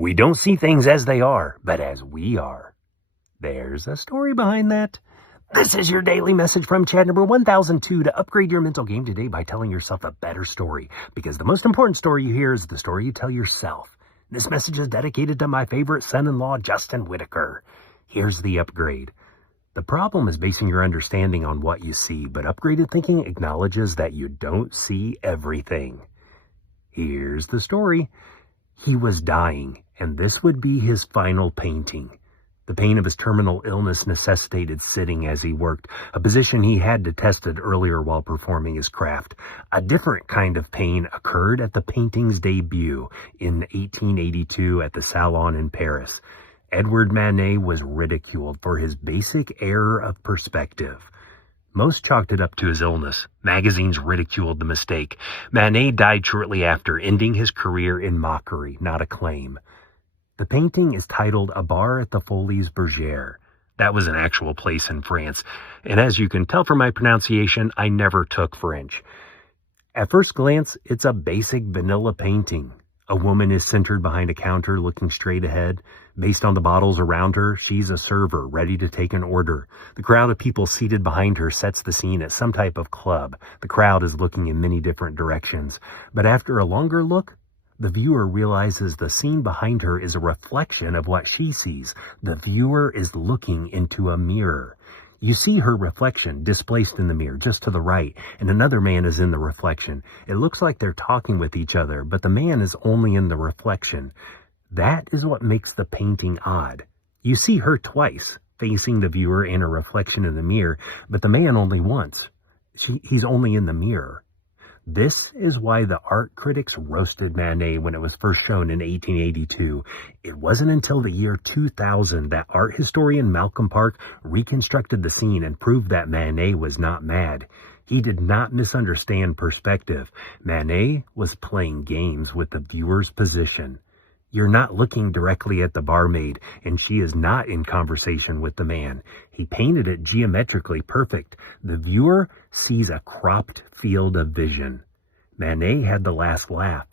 We don't see things as they are, but as we are. There's a story behind that. This is your daily message from Chad number 1002 to upgrade your mental game today by telling yourself a better story. Because the most important story you hear is the story you tell yourself. This message is dedicated to my favorite son-in-law, Justin Whitaker. Here's the upgrade. The problem is basing your understanding on what you see, but upgraded thinking acknowledges that you don't see everything. Here's the story. He was dying, and this would be his final painting. The pain of his terminal illness necessitated sitting as he worked, a position he had detested earlier while performing his craft. A different kind of pain occurred at the painting's debut in 1882 at the Salon in Paris. Edward Manet was ridiculed for his basic error of perspective. Most chalked it up to his illness. Magazines ridiculed the mistake. Manet died shortly after, ending his career in mockery, not acclaim. The painting is titled A Bar at the Afolies-Bergère. That was an actual place in France. And as you can tell from my pronunciation, I never took French. At first glance, it's a basic vanilla painting. A woman is centered behind a counter looking straight ahead. Based on the bottles around her, she's a server ready to take an order. The crowd of people seated behind her sets the scene at some type of club. The crowd is looking in many different directions. But after a longer look, the viewer realizes the scene behind her is a reflection of what she sees. The viewer is looking into a mirror. You see her reflection displaced in the mirror just to the right, and another man is in the reflection. It looks like they're talking with each other, but the man is only in the reflection. That is what makes the painting odd. You see her twice, facing the viewer in a reflection in the mirror, but the man only once. He's only in the mirror. This is why the art critics roasted Manet when it was first shown in 1882. It wasn't until the year 2000 that art historian Malcolm Park reconstructed the scene and proved that Manet was not mad. He did not misunderstand perspective. Manet was playing games with the viewer's position. You're not looking directly at the barmaid, and she is not in conversation with the man. He painted it geometrically perfect. The viewer sees a cropped field of vision. Manet had the last laugh.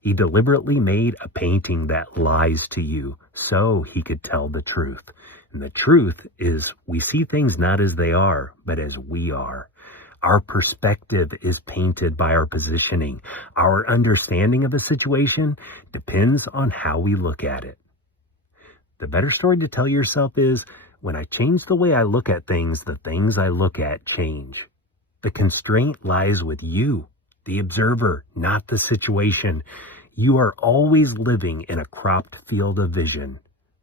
He deliberately made a painting that lies to you, so he could tell the truth. And the truth is, we see things not as they are, but as we are. Our perspective is painted by our positioning. Our understanding of a situation depends on how we look at it. The better story to tell yourself is, when I change the way I look at things, the things I look at change. The constraint lies with you, the observer, not the situation. You are always living in a cropped field of vision.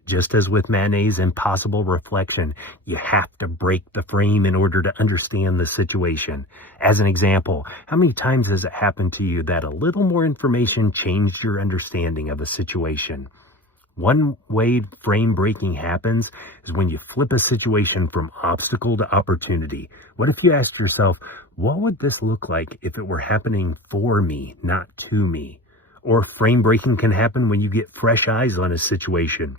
Just as with Manet's impossible reflection, you have to break the frame in order to understand the situation. As an example, how many times has it happened to you that a little more information changed your understanding of a situation? One way frame breaking happens is when you flip a situation from obstacle to opportunity. What if you asked yourself, what would this look like if it were happening for me, not to me? Or frame breaking can happen when you get fresh eyes on a situation.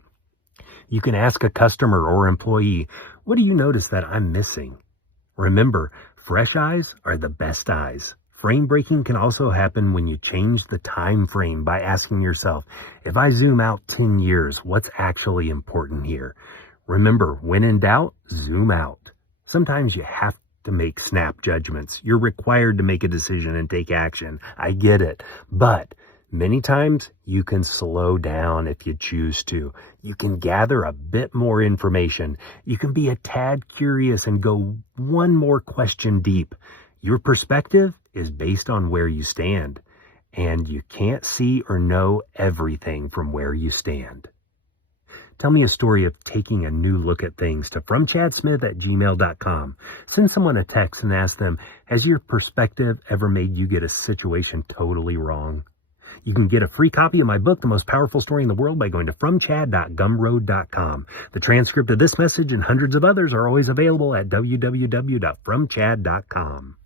You can ask a customer or employee, what do you notice that I'm missing? Remember, fresh eyes are the best eyes. Frame breaking can also happen when you change the time frame by asking yourself, if I zoom out 10 years, what's actually important here? Remember, when in doubt, zoom out. Sometimes you have to make snap judgments. You're required to make a decision and take action. I get it. But many times, you can slow down if you choose to. You can gather a bit more information. You can be a tad curious and go one more question deep. Your perspective is based on where you stand, and you can't see or know everything from where you stand. Tell me a story of taking a new look at things to fromchadsmith@gmail.com. Send someone a text and ask them, has your perspective ever made you get a situation totally wrong? You can get a free copy of my book, The Most Powerful Story in the World, by going to fromchad.gumroad.com. The transcript of this message and hundreds of others are always available at www.fromchad.com.